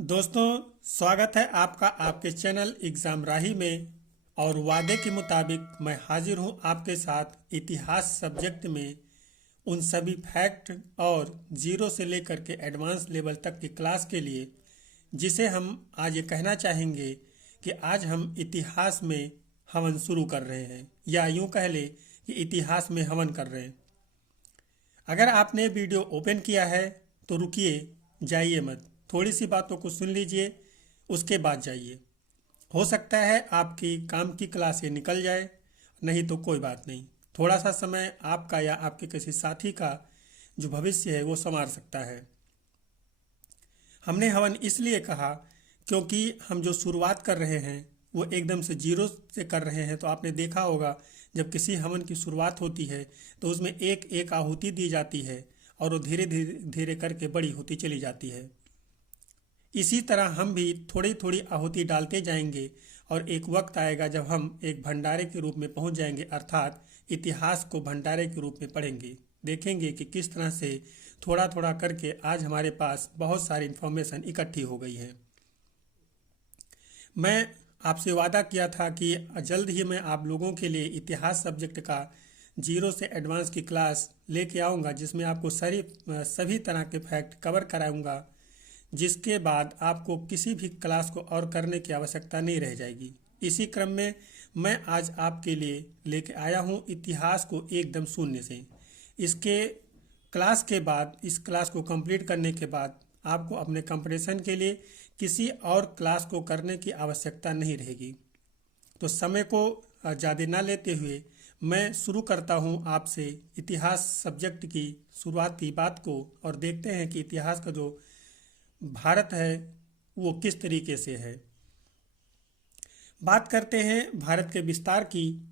दोस्तों, स्वागत है आपका आपके चैनल एग्जाम राही में। और वादे के मुताबिक मैं हाजिर हूं आपके साथ इतिहास सब्जेक्ट में उन सभी फैक्ट और जीरो से लेकर के एडवांस लेवल तक की क्लास के लिए, जिसे हम आज ये कहना चाहेंगे कि आज हम इतिहास में हवन शुरू कर रहे हैं, या यूं कह ले कि इतिहास में हवन कर रहे हैं। अगर आपने वीडियो ओपन किया है तो रुकिए, जाइए मत, थोड़ी सी बातों को सुन लीजिए, उसके बाद जाइए। हो सकता है आपकी काम की क्लास ये निकल जाए, नहीं तो कोई बात नहीं, थोड़ा सा समय आपका या आपके किसी साथी का जो भविष्य है वो संवार सकता है। हमने हवन इसलिए कहा क्योंकि हम जो शुरुआत कर रहे हैं वो एकदम से जीरो से कर रहे हैं। तो आपने देखा होगा जब किसी हवन की शुरुआत होती है तो उसमें एक एक आहुति दी जाती है और वो धीरे धीरे धीरे करके बड़ी होती चली जाती है। इसी तरह हम भी थोड़ी थोड़ी आहुति डालते जाएंगे और एक वक्त आएगा जब हम एक भंडारे के रूप में पहुंच जाएंगे, अर्थात इतिहास को भंडारे के रूप में पढ़ेंगे। देखेंगे कि किस तरह से थोड़ा थोड़ा करके आज हमारे पास बहुत सारी इंफॉर्मेशन इकट्ठी हो गई है। मैं आपसे वादा किया था कि जल्द ही मैं आप लोगों के लिए इतिहास सब्जेक्ट का जीरो से एडवांस की क्लास लेके आऊँगा, जिसमें आपको सभी तरह के फैक्ट कवर कराऊँगा, जिसके बाद आपको किसी भी क्लास को और करने की आवश्यकता नहीं रह जाएगी। इसी क्रम में मैं आज आपके लिए लेके आया हूँ इतिहास को एकदम शून्य से। इसके क्लास के बाद, इस क्लास को कंप्लीट करने के बाद आपको अपने कंप्रेशन के लिए किसी और क्लास को करने की आवश्यकता नहीं रहेगी। तो समय को ज़्यादा ना लेते हुए मैं शुरू करता हूँ आपसे इतिहास सब्जेक्ट की शुरुआती बात को, और देखते हैं कि इतिहास का जो भारत है वो किस तरीके से है। बात करते हैं भारत के विस्तार की।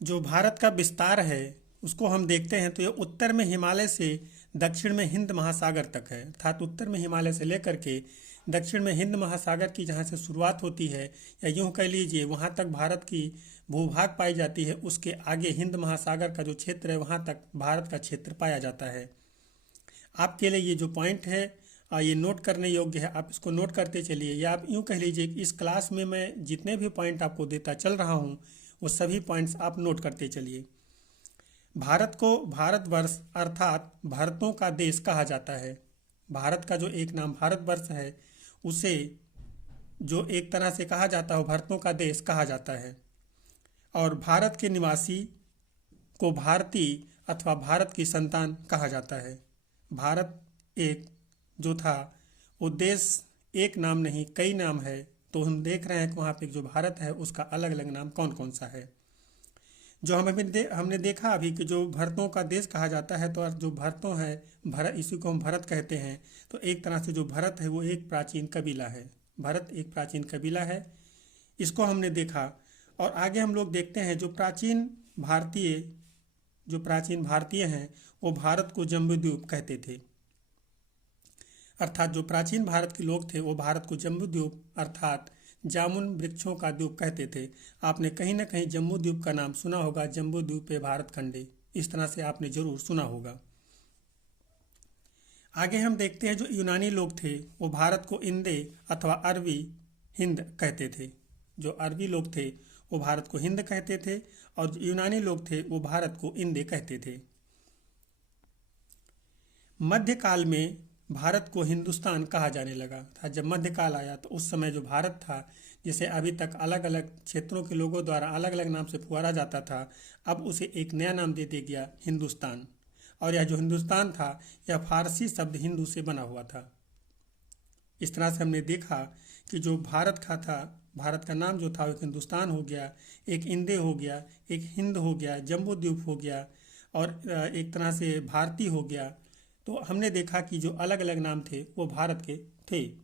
जो भारत का विस्तार है उसको हम देखते हैं तो ये उत्तर में हिमालय से दक्षिण में हिंद महासागर तक है, अर्थात उत्तर में हिमालय से लेकर के दक्षिण में हिंद महासागर की जहाँ से शुरुआत होती है, या यूँ कह लीजिए वहाँ तक भारत की भूभाग पाई जाती है, उसके आगे हिंद महासागर का जो क्षेत्र है वहाँ तक भारत का क्षेत्र पाया जाता है। आपके लिए ये जो पॉइंट है ये नोट करने योग्य है, आप इसको नोट करते चलिए। या आप यूँ कह लीजिए कि इस क्लास में मैं जितने भी पॉइंट आपको देता चल रहा हूँ वो सभी पॉइंट्स आप नोट करते चलिए। भारत को भारतवर्ष अर्थात भारतों का देश कहा जाता है। भारत का जो एक नाम भारतवर्ष है उसे जो एक तरह से कहा जाता है भारतों का देश कहा जाता है। और भारत के निवासी को भारतीय अथवा भारत की संतान कहा जाता है। भारत एक जो था वो देश एक नाम नहीं कई नाम है, तो हम देख रहे हैं कि वहाँ पे जो भारत है उसका अलग अलग नाम कौन कौन सा है। जो हमने देखा अभी कि जो भरतों का देश कहा जाता है, तो जो भरतों है भरत, इसी को हम भरत कहते हैं। तो एक तरह से जो भरत है वो एक प्राचीन कबीला है, भरत एक प्राचीन कबीला है, इसको हमने देखा। और आगे हम लोग देखते हैं जो प्राचीन भारतीय हैं वो भारत को जम्बूद्वीप कहते थे, अर्थात जो प्राचीन भारत के लोग थे वो भारत को जम्बूद्वीप अर्थात जामुन वृक्षों का द्वीप कहते थे। आपने कहीं ना कहीं जम्बूद्वीप का नाम सुना होगा, जम्बूद्वीपे भारत खंडे, इस तरह से आपने जरूर सुना होगा। आगे हम देखते हैं जो यूनानी लोग थे वो भारत को इंदे अथवा अरबी हिंद कहते थे। जो अरबी लोग थे वो भारत को हिंद कहते थे और जो यूनानी लोग थे वो भारत को इंदे कहते थे। मध्यकाल में भारत को हिंदुस्तान कहा जाने लगा था। जब मध्यकाल आया तो उस समय जो भारत था, जिसे अभी तक अलग अलग क्षेत्रों के लोगों द्वारा अलग अलग नाम से पुकारा जाता था, अब उसे एक नया नाम दे दिया गया हिंदुस्तान। और यह जो हिंदुस्तान था यह फारसी शब्द हिंदू से बना हुआ था। इस तरह से हमने देखा कि जो भारत का नाम जो था एक हिंदुस्तान हो गया, एक इंदे हो गया, एक हिंद हो गया, जम्बूद्वीप हो गया और एक तरह से भारती हो गया। तो हमने देखा कि जो अलग अलग नाम थे वो भारत के थे।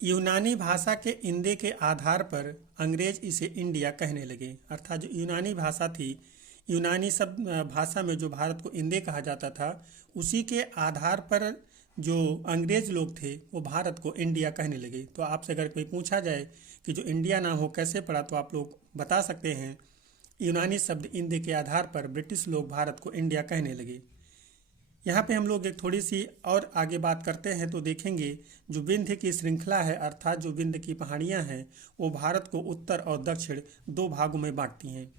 यूनानी भाषा के इंदे के आधार पर अंग्रेज इसे इंडिया कहने लगे, अर्थात जो यूनानी भाषा थी, यूनानी सब भाषा में जो भारत को इंदे कहा जाता था, उसी के आधार पर जो अंग्रेज लोग थे वो भारत को इंडिया कहने लगे। तो आपसे अगर कोई पूछा जाए कि जो इंडिया नाम हो कैसे पड़ा, तो आप लोग बता सकते हैं यूनानी शब्द इंदे के आधार पर ब्रिटिश लोग भारत को इंडिया कहने लगे। यहाँ पे हम लोग एक थोड़ी सी और आगे बात करते हैं तो देखेंगे जो विंध्य की श्रृंखला है अर्थात जो विंध्य की पहाड़ियाँ हैं वो भारत को उत्तर और दक्षिण दो भागों में बांटती हैं।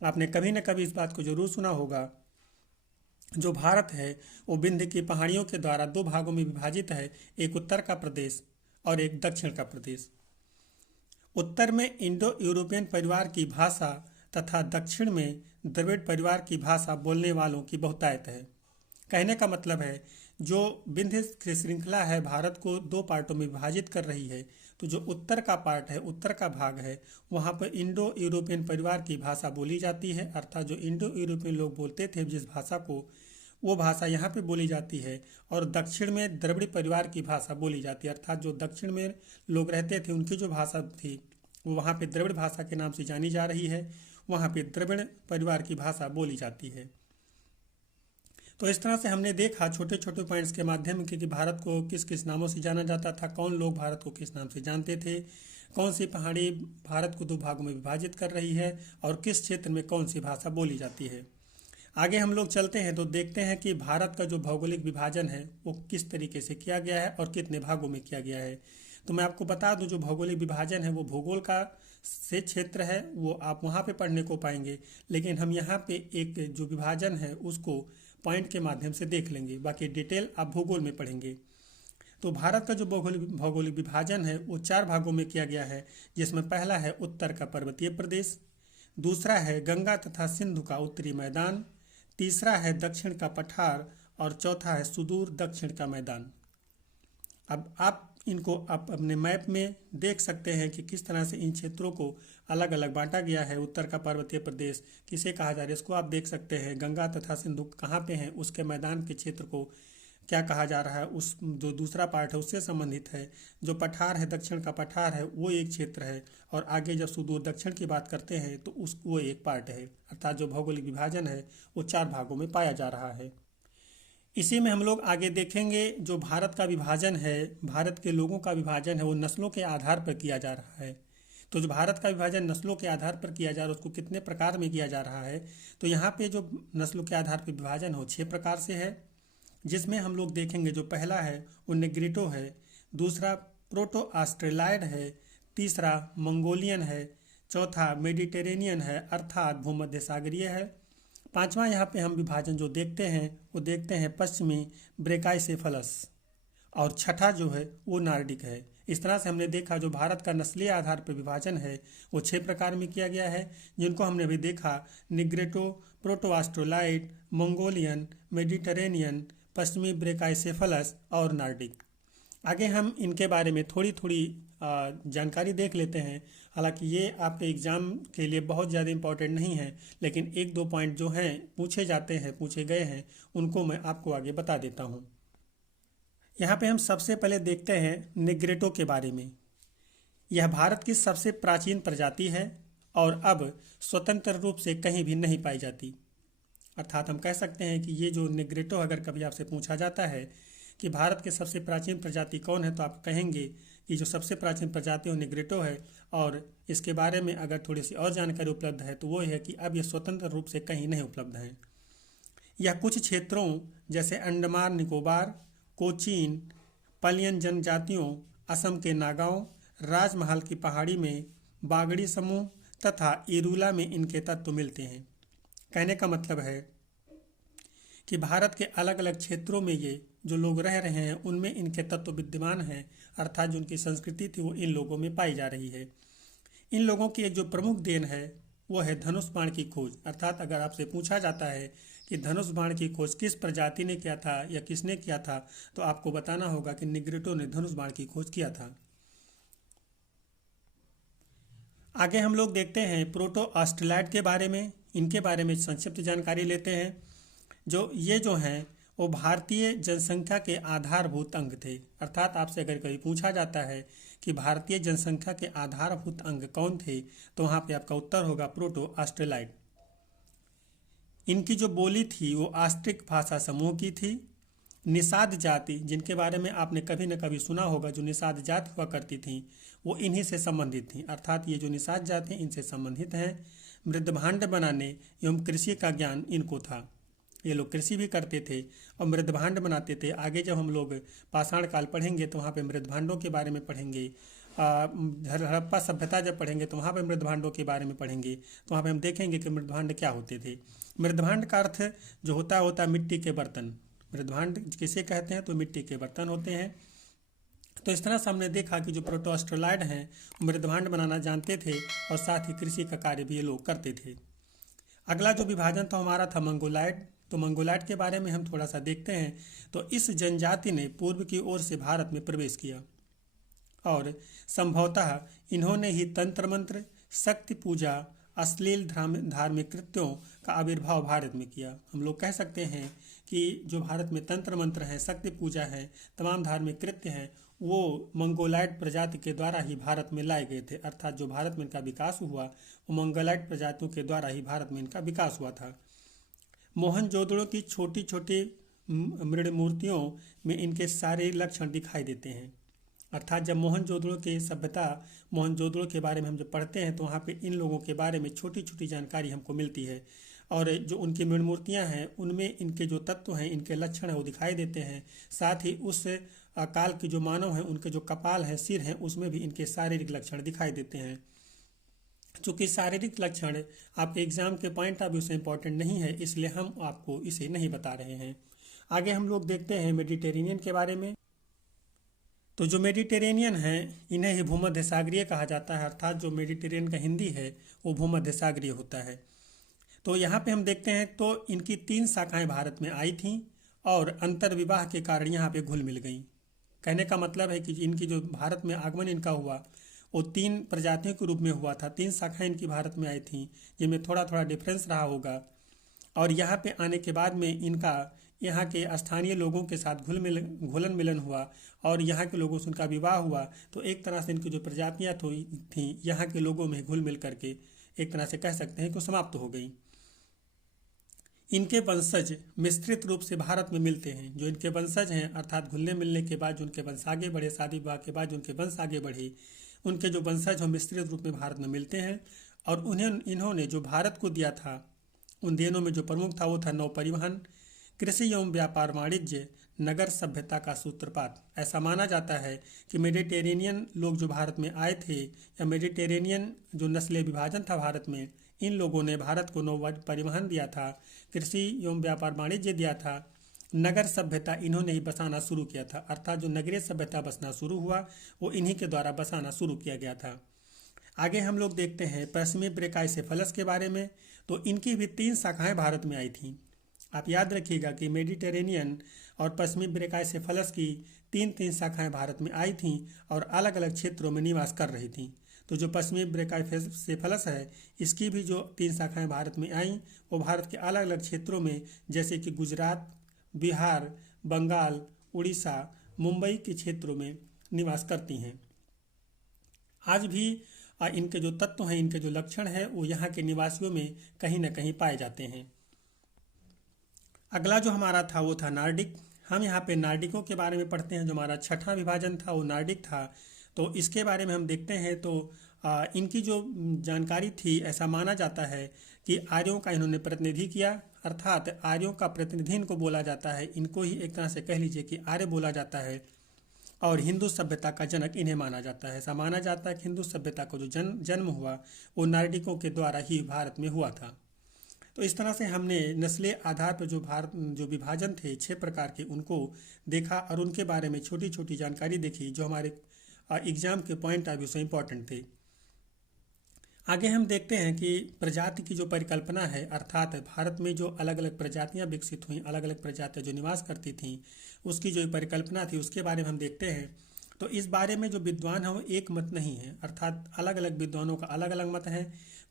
आपने कभी न कभी इस बात को जरूर सुना होगा। जो भारत है वो विंध्य की पहाड़ियों के द्वारा दो भागों में विभाजित है, एक उत्तर का प्रदेश और एक दक्षिण का प्रदेश। उत्तर में इंडो यूरोपियन परिवार की भाषा तथा दक्षिण में द्रविड़ परिवार की भाषा बोलने वालों की बहुतायत है। कहने का मतलब है जो विंध्य की श्रृंखला है भारत को दो पार्टों में विभाजित कर रही है, तो जो उत्तर का पार्ट है, उत्तर का भाग है, वहाँ पर इंडो यूरोपियन परिवार की भाषा बोली जाती है अर्थात जो इंडो यूरोपियन लोग बोलते थे जिस भाषा को, वो भाषा यहाँ पे बोली जाती है। और दक्षिण में द्रविड़ परिवार की भाषा बोली जाती है अर्थात जो दक्षिण में लोग रहते थे उनकी जो भाषा थी वो वहाँ पे द्रविड़ भाषा के नाम से जानी जा रही है, वहाँ पे द्रविड़ परिवार की भाषा बोली जाती है। तो इस तरह से हमने देखा छोटे छोटे पॉइंट्स के माध्यम से कि भारत को किस किस नामों से जाना जाता था, कौन लोग भारत को किस नाम से जानते थे, कौन सी पहाड़ी भारत को दो भागों में विभाजित कर रही है और किस क्षेत्र में कौन सी भाषा बोली जाती है। आगे हम लोग चलते हैं तो देखते हैं कि भारत का जो भौगोलिक विभाजन है वो किस तरीके से किया गया है और कितने भागों में किया गया है। तो मैं आपको बता दूं जो भौगोलिक विभाजन है वो भूगोल का से क्षेत्र है, वो आप वहाँ पे पढ़ने को पाएंगे, लेकिन हम यहाँ पे एक जो विभाजन है उसको पॉइंट के माध्यम से देख लेंगे, बाकी डिटेल आप भूगोल में पढ़ेंगे। तो भारत का जो भौगोलिक विभाजन है वो चार भागों में किया गया है, जिसमें पहला है उत्तर का पर्वतीय प्रदेश, दूसरा है गंगा तथा सिंधु का उत्तरी मैदान, तीसरा है दक्षिण का पठार और चौथा है सुदूर दक्षिण का मैदान। अब आप इनको आप अपने मैप में देख सकते हैं कि किस तरह से इन क्षेत्रों को अलग अलग बांटा गया है। उत्तर का पर्वतीय प्रदेश किसे कहा जा रहा है इसको आप देख सकते हैं, गंगा तथा सिंधु कहाँ पे हैं उसके मैदान के क्षेत्र को क्या कहा जा रहा है, उस जो दूसरा पार्ट है उससे संबंधित है। जो पठार है, दक्षिण का पठार है वो एक क्षेत्र है, और आगे जब सुदूर दक्षिण की बात करते हैं तो वो एक पार्ट है, अर्थात जो भौगोलिक विभाजन है वो चार भागों में पाया जा रहा है। इसी में हम लोग आगे देखेंगे जो भारत का विभाजन है, भारत के लोगों का विभाजन है वो नस्लों के आधार पर किया जा रहा है। तो जो भारत का विभाजन नस्लों के आधार पर किया जा रहा है उसको कितने प्रकार में किया जा रहा है, तो यहाँ पे जो नस्लों के आधार पर विभाजन हो 6 प्रकार से है, जिसमें हम लोग देखेंगे जो पहला है वो नेग्रिटो है, दूसरा प्रोटो ऑस्ट्रेलॉयड है, तीसरा मंगोलियन है, चौथा मेडिटेरेनियन है अर्थात भूमध्य सागरीय है, पांचवा यहाँ पे हम विभाजन जो देखते हैं वो देखते हैं पश्चिमी ब्रेकाइसेफलस, और छठा जो है वो नार्डिक है। इस तरह से हमने देखा जो भारत का नस्लीय आधार पर विभाजन है वो 6 प्रकार में किया गया है, जिनको हमने अभी देखा, Negrito, proto Australoid, Mongolian, Mediterranean, पश्चिमी ब्रेकाइसेफलस और नार्डिक। आगे हम इनके बारे में थोड़ी थोड़ी जानकारी देख लेते हैं। हालांकि ये आपके एग्ज़ाम के लिए बहुत ज़्यादा इम्पोर्टेंट नहीं है, लेकिन एक दो पॉइंट जो हैं पूछे जाते हैं, पूछे गए हैं, उनको मैं आपको आगे बता देता हूँ। यहाँ पे हम सबसे पहले देखते हैं निग्रेटो के बारे में। यह भारत की सबसे प्राचीन प्रजाति है और अब स्वतंत्र रूप से कहीं भी नहीं पाई जाती। अर्थात हम कह सकते हैं कि ये जो निग्रेटो अगर कभी आपसे पूछा जाता है कि भारत के सबसे प्राचीन प्रजाति कौन है, तो आप कहेंगे कि जो सबसे प्राचीन प्रजाति वो निग्रेटो है। और इसके बारे में अगर थोड़ी सी और जानकारी उपलब्ध है तो वो है कि अब ये स्वतंत्र रूप से कहीं नहीं उपलब्ध है। यह कुछ क्षेत्रों जैसे अंडमान निकोबार, कोचीन, पलियन जनजातियों, असम के नागाओं, राजमहल की पहाड़ी में बागड़ी समूह तथा इरूला में इनके तत्व मिलते हैं। कहने का मतलब है कि भारत के अलग अलग क्षेत्रों में ये जो लोग रह रहे हैं उनमें इनके तत्व विद्यमान हैं, अर्थात जो उनकी संस्कृति थी वो इन लोगों में पाई जा रही है। इन लोगों की एक जो प्रमुख देन है वो है धनुष बाण की खोज। अर्थात अगर आपसे पूछा जाता है कि धनुष बाण की खोज किस प्रजाति ने किया था या किसने किया था, तो आपको बताना होगा कि निग्रेटो ने धनुष बाण की खोज किया था। आगे हम लोग देखते हैं प्रोटो ऑस्ट्रेलॉयड के बारे में। इनके बारे में संक्षिप्त जानकारी लेते हैं। जो हैं वो भारतीय जनसंख्या के आधारभूत अंग थे। अर्थात आपसे अगर कभी पूछा जाता है कि भारतीय जनसंख्या के आधारभूत अंग कौन थे, तो वहाँ पे आपका उत्तर होगा प्रोटो ऑस्ट्रेलॉयड। इनकी जो बोली थी वो ऑस्ट्रिक भाषा समूह की थी। निषाद जाति, जिनके बारे में आपने कभी न कभी सुना होगा, जो निषाद जाति हुआ करती थी वो इन्हीं से संबंधित थी। अर्थात ये जो निषाद जाति इनसे संबंधित हैं। मृदभांड बनाने एवं कृषि का ज्ञान इनको था। ये लोग कृषि भी करते थे और मृदभांड बनाते थे। आगे जब हम लोग पाषाण काल पढ़ेंगे तो वहाँ पे मृदभांडों के बारे में पढ़ेंगे। हड़प्पा सभ्यता जब पढ़ेंगे तो वहाँ पे मृदभांडों के बारे में पढ़ेंगे, तो वहाँ पे हम देखेंगे कि मृदभांड क्या होते थे। मृदभांड का अर्थ जो होता है मिट्टी के बर्तन। मृदभांड किसे कहते हैं, तो मिट्टी के बर्तन होते हैं। तो इस तरह से हमने देखा कि जो प्रोटोस्टेरॉइड हैं वो मृदभांड बनाना जानते थे और साथ ही कृषि का कार्य भी ये लोग करते थे। अगला जो विभाजन था हमारा था मंगोलाइड। तो मंगोलाइड के बारे में हम थोड़ा सा देखते हैं। तो इस जनजाति ने पूर्व की ओर से भारत में प्रवेश किया और संभवतः इन्होंने ही तंत्र मंत्र, शक्ति पूजा, अश्लील धार्मिक कृत्यों का आविर्भाव भारत में किया। हम लोग कह सकते हैं कि जो भारत में तंत्र मंत्र है, शक्ति पूजा है, तमाम धार्मिक कृत्य हैं, वो मंगोलाइड प्रजाति के द्वारा ही भारत में लाए गए थे। अर्थात जो भारत में इनका विकास हुआ वो मंगोलाइड प्रजातियों के द्वारा ही भारत में इनका विकास हुआ था। मोहनजोदड़ो की छोटी छोटी मृण मूर्तियों में इनके सारे लक्षण दिखाई देते हैं। अर्थात जब मोहनजोदड़ो की सभ्यता, मोहनजोदड़ो के बारे में हम जब पढ़ते हैं तो वहाँ पे इन लोगों के बारे में छोटी छोटी जानकारी हमको मिलती है और जो उनकी मृण मूर्तियाँ हैं उनमें इनके जो तत्व हैं, इनके लक्षण हैं वो दिखाई देते हैं। साथ ही उस काल के जो मानव हैं उनके जो कपाल हैं, सिर हैं, उसमें भी इनके शारीरिक लक्षण दिखाई देते हैं। चूँकि शारीरिक लक्षण आपके एग्जाम के पॉइंट ऑफ व्यू से इम्पोर्टेंट नहीं है, इसलिए हम आपको इसे नहीं बता रहे हैं। आगे हम लोग देखते हैं मेडिटेरेनियन के बारे में। तो जो मेडिटेरेनियन है इन्हें ही भूमध्य सागरीय कहा जाता है। अर्थात जो मेडिटेरेनियन का हिंदी है वो भूमध्य सागरीय होता है। तो यहाँ पे हम देखते हैं तो इनकी 3 शाखाएं भारत में आई थीं और अंतर्विवाह के कारण यहाँ पे घुल मिल गई। कहने का मतलब है कि इनकी जो भारत में आगमन इनका हुआ वो 3 प्रजातियों के रूप में हुआ था। 3 शाखाएं इनकी भारत में आई थी, जिनमें थोड़ा थोड़ा डिफरेंस रहा होगा। और यहाँ पे आने के बाद में इनका यहाँ के स्थानीय लोगों के साथ घुलन मिलन हुआ और यहाँ के लोगों से उनका विवाह हुआ। तो एक तरह से इनकी जो प्रजातियाँ थी यहाँ के लोगों में घुल मिल करके एक तरह से कह सकते हैं कि समाप्त हो गई। इनके वंशज मिश्रित रूप से भारत में मिलते हैं। जो इनके वंशज हैं अर्थात घुलने मिलने के बाद जो उनके वंश आगे बढ़े, शादी विवाह के बाद जो उनके वंश आगे बढ़े, उनके जो वंशज हैं मिश्रित रूप में भारत में मिलते हैं। और इन्होंने जो भारत को दिया था उन देनों में जो प्रमुख था वो था नौ परिवहन, कृषि एवं व्यापार, वाणिज्य, नगर सभ्यता का सूत्रपात। ऐसा माना जाता है कि मेडिटेरेनियन लोग जो भारत में आए थे या मेडिटेरेनियन जो नस्लीय विभाजन था भारत में, इन लोगों ने भारत को नौ परिवहन दिया था, कृषि एवं व्यापार वाणिज्य दिया था, नगर सभ्यता इन्होंने ही बसाना शुरू किया था। अर्थात जो नगरीय सभ्यता बसना शुरू हुआ वो इन्हीं के द्वारा बसाना शुरू किया गया था। आगे हम लोग देखते हैं पश्चिमी ब्रैकाइसेफलस के बारे में। तो इनकी भी 3 शाखाएं भारत में आई थीं। आप याद रखिएगा कि मेडिटेरेनियन और पश्चिमी ब्रैकाइसेफलस की 3 शाखाएं भारत में आई थीं और अलग अलग क्षेत्रों में निवास कर रही थीं। तो जो पश्चिमी ब्रैकाइसेफलस है इसकी भी जो 3 शाखाएं भारत में आईं वो भारत के अलग अलग क्षेत्रों में जैसे कि गुजरात, बिहार, बंगाल, उड़ीसा, मुंबई के क्षेत्रों में निवास करती हैं। आज भी इनके जो तत्व हैं, इनके जो लक्षण हैं वो यहाँ के निवासियों में कहीं ना कहीं पाए जाते हैं। अगला जो हमारा था वो था नार्डिक। हम यहाँ पे नार्डिकों के बारे में पढ़ते हैं। जो हमारा 6वां विभाजन था वो नार्डिक था। तो इसके बारे में हम देखते हैं तो इनकी जो जानकारी थी, ऐसा माना जाता है कि आर्यों का इन्होंने प्रतिनिधि किया। अर्थात आर्यों का प्रतिनिधि इनको बोला जाता है। इनको ही एक तरह से कह लीजिए कि आर्य बोला जाता है और हिंदू सभ्यता का जनक इन्हें माना जाता है। ऐसा माना जाता है कि हिंदू सभ्यता को जो जन्म हुआ वो नार्डिकों के द्वारा ही भारत में हुआ था। तो इस तरह से हमने नस्लीय आधार पर जो विभाजन थे 6 प्रकार के उनको देखा और उनके बारे में छोटी छोटी जानकारी देखी जो हमारे एग्जाम के पॉइंट ऑफ व्यू से इम्पोर्टेंट थे। आगे हम देखते हैं कि प्रजाति की जो परिकल्पना है, अर्थात भारत में जो अलग अलग प्रजातियां विकसित हुई, अलग अलग प्रजातियां जो निवास करती थीं, उसकी जो परिकल्पना थी उसके बारे में हम देखते हैं। तो इस बारे में जो विद्वान हैं वो एक मत नहीं है, अर्थात अलग अलग विद्वानों का अलग अलग मत है।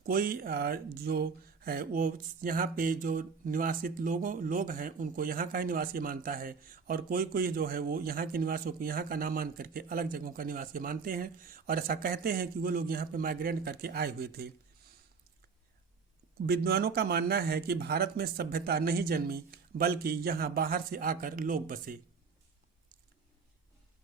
कोई जो है वो यहाँ पे जो निवासित लोग हैं उनको यहाँ का ही निवासी मानता है और कोई जो है वो यहाँ के निवासियों को यहाँ का नाम मान करके अलग जगहों का निवासी मानते हैं और ऐसा कहते हैं कि वो लोग यहाँ पे माइग्रेट करके आए हुए थे। विद्वानों का मानना है कि भारत में सभ्यता नहीं जन्मी बल्कि यहाँ बाहर से आकर लोग बसे।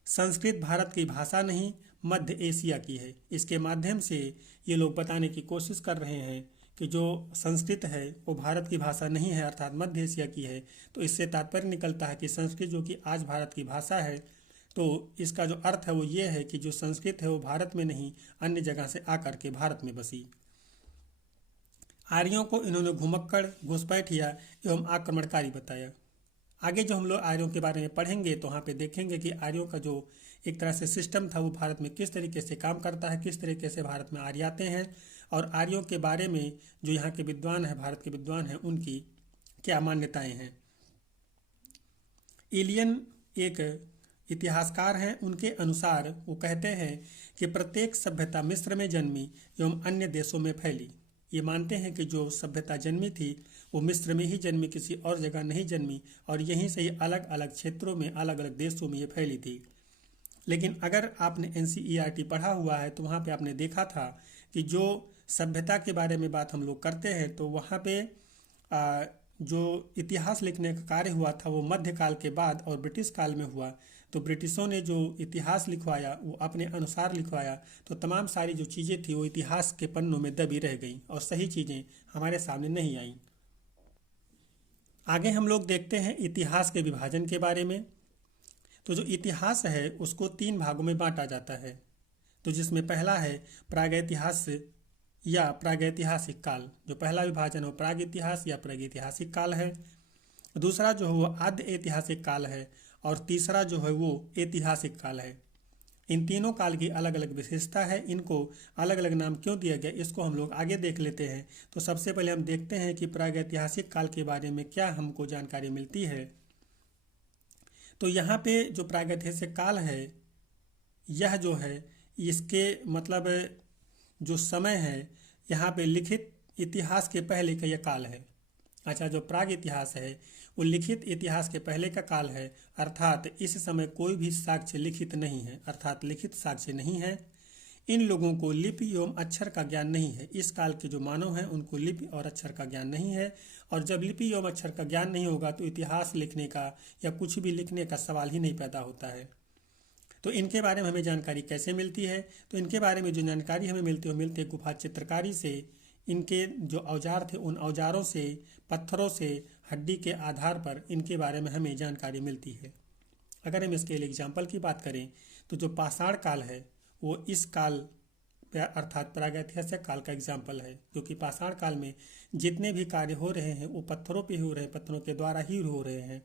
संस्कृत भारत की भाषा नहीं, मध्य एशिया की है। इसके माध्यम से ये लोग बताने की कोशिश कर रहे हैं कि जो संस्कृत है वो भारत की भाषा नहीं है, अर्थात मध्य एशिया की है, तो इससे तात्पर्य निकलता है कि संस्कृत जो कि आज भारत की भाषा है, तो इसका जो अर्थ है वो ये है कि जो संस्कृत है वो भारत में नहीं अन्य जगह से आकर के भारत में बसी। आर्यों को इन्होंने घुमक्कड़, घुसपैठिया एवं आक्रमणकारी बताया। आगे जो हम लोग आर्यों के बारे में पढ़ेंगे तो वहाँ पे देखेंगे कि आर्यों का जो एक तरह से सिस्टम था वो भारत में किस तरीके से काम करता है, किस तरीके से भारत में आर्य आते हैं, और आर्यों के बारे में जो यहाँ के विद्वान हैं, भारत के विद्वान हैं, उनकी क्या मान्यताएं हैं। इलियन एक इतिहासकार हैं। उनके अनुसार वो कहते हैं कि प्रत्येक सभ्यता मिस्र में जन्मी एवं अन्य देशों में फैली। ये मानते हैं कि जो सभ्यता जन्मी थी वो मिस्र में ही जन्मी, किसी और जगह नहीं जन्मी, और यहीं से ही अलग अलग क्षेत्रों में, अलग अलग देशों में ये फैली थी। लेकिन अगर आपने NCERT पढ़ा हुआ है तो वहाँ पे आपने देखा था कि जो सभ्यता के बारे में बात हम लोग करते हैं तो वहाँ पे जो इतिहास लिखने का कार्य हुआ था वो मध्यकाल के बाद और ब्रिटिश काल में हुआ। तो ब्रिटिशों ने जो इतिहास लिखवाया वो अपने अनुसार लिखवाया, तो तमाम सारी जो चीज़ें थी वो इतिहास के पन्नों में दबी रह गई और सही चीज़ें हमारे सामने नहीं आईं। आगे हम लोग देखते हैं इतिहास के विभाजन के बारे में। तो जो इतिहास है उसको 3 भागों में बांटा जाता है। तो जिसमें पहला है प्रागैतिहास या प्रागैतिहासिक काल। जो पहला विभाजन है वो प्रागैतिहास या प्रागैतिहासिक काल है। दूसरा जो है वो आद्य ऐतिहासिक काल है, और तीसरा जो है वो ऐतिहासिक काल है। इन तीनों काल की अलग अलग विशेषता है। इनको अलग अलग नाम क्यों दिया गया इसको हम लोग आगे देख लेते हैं। तो सबसे पहले हम देखते हैं कि प्रागैतिहासिक काल के बारे में क्या हमको जानकारी मिलती है। तो यहाँ पे जो प्रागैतिहासिक काल है यह जो है इसके मतलब जो समय है यहाँ पे लिखित इतिहास के पहले का यह काल है। अच्छा, जो प्राग इतिहास है वो लिखित इतिहास के पहले का काल है, अर्थात इस समय कोई भी साक्ष्य लिखित नहीं है, अर्थात लिखित साक्ष्य नहीं है। इन लोगों को लिपि एवं अक्षर का ज्ञान नहीं है। इस काल के जो मानव हैं उनको लिपि और अक्षर का ज्ञान नहीं है, और जब लिपि एवं अक्षर का ज्ञान नहीं होगा तो इतिहास लिखने का या कुछ भी लिखने का सवाल ही नहीं पैदा होता है। तो इनके बारे में हमें जानकारी कैसे मिलती है? तो इनके बारे में जो जानकारी हमें मिलती है वो मिलती है गुफा चित्रकारी से। इनके जो औजार थे उन औजारों से, पत्थरों से, हड्डी के आधार पर इनके बारे में हमें जानकारी मिलती है। अगर हम इसके लिए एग्जाम्पल की बात करें तो जो पाषाण काल है वो इस काल अर्थात प्रागैतिहासिक काल का एग्जाम्पल है, क्योंकि पाषाण काल में जितने भी कार्य हो रहे हैं वो पत्थरों पे हो रहे हैं, पत्थरों के द्वारा ही हो रहे हैं।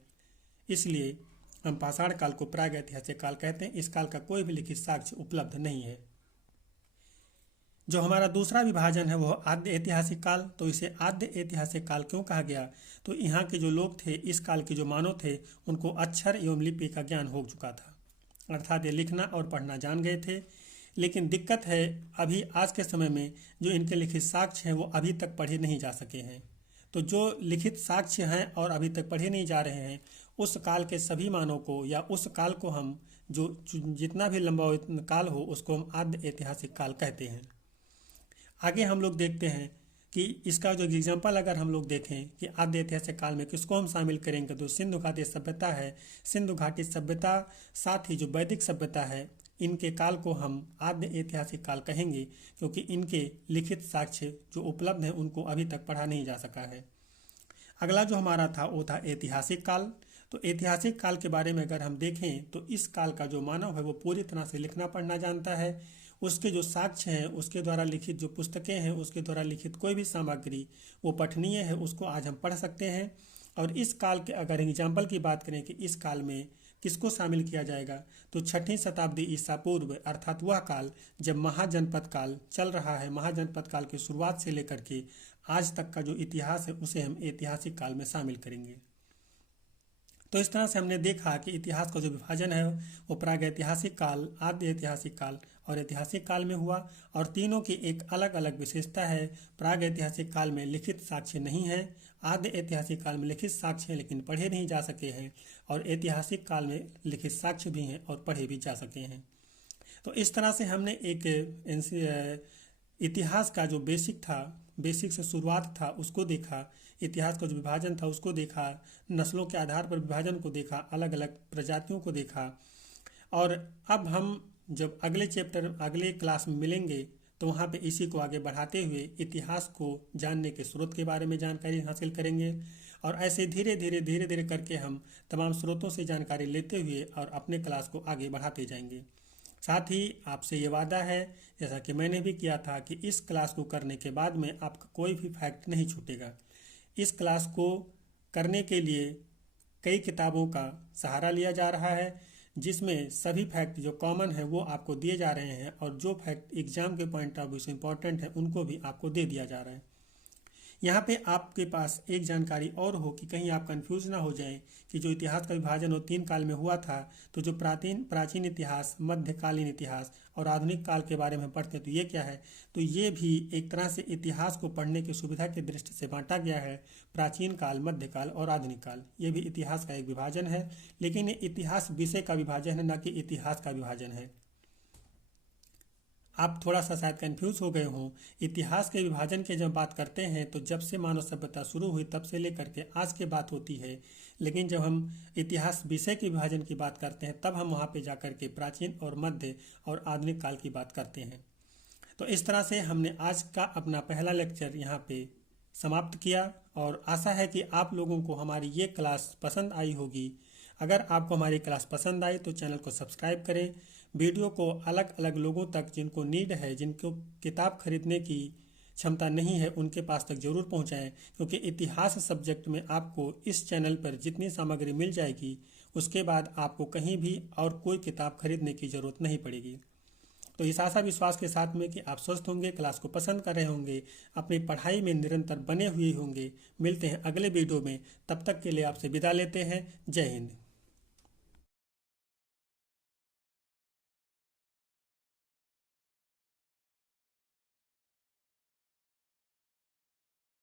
इसलिए हम पाषाण काल को प्रागैतिहासिक काल कहते हैं। इस काल का कोई भी लिखित साक्ष्य उपलब्ध नहीं है। जो हमारा दूसरा विभाजन है वो आद्य ऐतिहासिक काल। तो इसे आद्य ऐतिहासिक काल क्यों कहा गया? तो यहाँ के जो लोग थे, इस काल के जो मानव थे, उनको अक्षर एवं लिपि का ज्ञान हो चुका था, अर्थात ये लिखना और पढ़ना जान गए थे। लेकिन दिक्कत है अभी आज के समय में जो इनके लिखित साक्ष्य हैं वो अभी तक पढ़े नहीं जा सके हैं। तो जो लिखित साक्ष्य हैं और अभी तक पढ़े नहीं जा रहे हैं, उस काल के सभी मानव को या उस काल को हम जो जितना भी लंबा काल हो उसको हम आद्य ऐतिहासिक काल कहते हैं। आगे हम लोग देखते हैं कि इसका जो एग्जाम्पल अगर हम लोग देखें कि आद्य ऐतिहासिक काल में किसको हम शामिल करेंगे, तो सिंधु घाटी सभ्यता है। सिंधु घाटी सभ्यता साथ ही जो वैदिक सभ्यता है, इनके काल को हम आद्य ऐतिहासिक काल कहेंगे, क्योंकि इनके लिखित साक्ष्य जो उपलब्ध हैं उनको अभी तक पढ़ा नहीं जा सका है। अगला जो हमारा था वो था ऐतिहासिक काल। तो ऐतिहासिक काल के बारे में अगर हम देखें तो इस काल का जो मानव है वो पूरी तरह से लिखना पढ़ना जानता है। उसके जो साक्ष्य हैं, उसके द्वारा लिखित जो पुस्तकें हैं, उसके द्वारा लिखित कोई भी सामग्री वो पठनीय है, उसको आज हम पढ़ सकते हैं। और इस काल के अगर एग्जाम्पल की बात करें कि इस काल में किसको शामिल किया जाएगा, तो 6वीं शताब्दी ईसा पूर्व, अर्थात वह काल जब महाजनपद काल चल रहा है। महाजनपद काल की शुरुआत से लेकर के आज तक का जो इतिहास है उसे हम ऐतिहासिक काल में शामिल करेंगे। तो इस तरह से हमने देखा कि इतिहास का जो विभाजन है वो प्रागैतिहासिक काल, आद्य ऐतिहासिक काल और ऐतिहासिक काल में हुआ, और तीनों की एक अलग अलग विशेषता है। प्रागैतिहासिक काल में लिखित साक्ष्य नहीं है, आद्य ऐतिहासिक काल में लिखित साक्ष्य है लेकिन पढ़े नहीं जा सके हैं, और ऐतिहासिक काल में लिखित साक्ष्य भी हैं और पढ़े भी जा सके हैं। तो इस तरह से हमने एक इतिहास का जो बेसिक था, बेसिक से शुरुआत था उसको देखा, इतिहास का जो विभाजन था उसको देखा, नस्लों के आधार पर विभाजन को देखा, अलग अलग प्रजातियों को देखा। और अब हम जब अगले चैप्टर, अगले क्लास में मिलेंगे तो वहाँ पे इसी को आगे बढ़ाते हुए इतिहास को जानने के स्रोत के बारे में जानकारी हासिल करेंगे और ऐसे धीरे धीरे करके हम तमाम स्रोतों से जानकारी लेते हुए और अपने क्लास को आगे बढ़ाते जाएंगे। साथ ही आपसे ये वादा है, जैसा कि मैंने भी किया था, कि इस क्लास को करने के बाद में आपका कोई भी फैक्ट नहीं छूटेगा। इस क्लास को करने के लिए कई किताबों का सहारा लिया जा रहा है, जिसमें सभी फैक्ट जो कॉमन है वो आपको दिए जा रहे हैं और जो फैक्ट एग्जाम के पॉइंट ऑफ व्यू से इम्पोर्टेंट है उनको भी आपको दे दिया जा रहा है। यहाँ पे आपके पास एक जानकारी और हो कि कहीं आप कंफ्यूज ना हो जाएं कि जो इतिहास का विभाजन वो 3 काल में हुआ था, तो जो प्राचीन इतिहास, मध्यकालीन इतिहास और आधुनिक काल के बारे में पढ़ते हैं तो ये क्या है। तो ये भी एक तरह से इतिहास को पढ़ने की सुविधा की दृष्टि से बांटा गया है, प्राचीन काल, मध्यकाल और आधुनिक काल। ये भी इतिहास का एक विभाजन है, लेकिन ये इतिहास विषय का विभाजन है, न कि इतिहास का विभाजन है। आप थोड़ा सा शायद कंफ्यूज हो गए हों। इतिहास के विभाजन के जब बात करते हैं तो जब से मानव सभ्यता शुरू हुई तब से लेकर के आज की बात होती है, लेकिन जब हम इतिहास विषय के विभाजन की बात करते हैं तब हम वहाँ पे जाकर के प्राचीन और मध्य और आधुनिक काल की बात करते हैं। तो इस तरह से हमने आज का अपना पहला लेक्चर यहाँ पे समाप्त किया और आशा है कि आप लोगों को हमारी ये क्लास पसंद आई होगी। अगर आपको हमारी क्लास पसंद आई तो चैनल को सब्सक्राइब करें, वीडियो को अलग अलग लोगों तक जिनको नीड है, जिनको किताब खरीदने की क्षमता नहीं है, उनके पास तक जरूर पहुंचाएं, क्योंकि इतिहास सब्जेक्ट में आपको इस चैनल पर जितनी सामग्री मिल जाएगी उसके बाद आपको कहीं भी और कोई किताब खरीदने की ज़रूरत नहीं पड़ेगी। तो इस आशा विश्वास के साथ में कि आप स्वस्थ होंगे, क्लास को पसंद कर रहे होंगे, अपनी पढ़ाई में निरंतर बने हुए होंगे। मिलते हैं अगले वीडियो में, तब तक के लिए आपसे विदा लेते हैं। जय हिंद।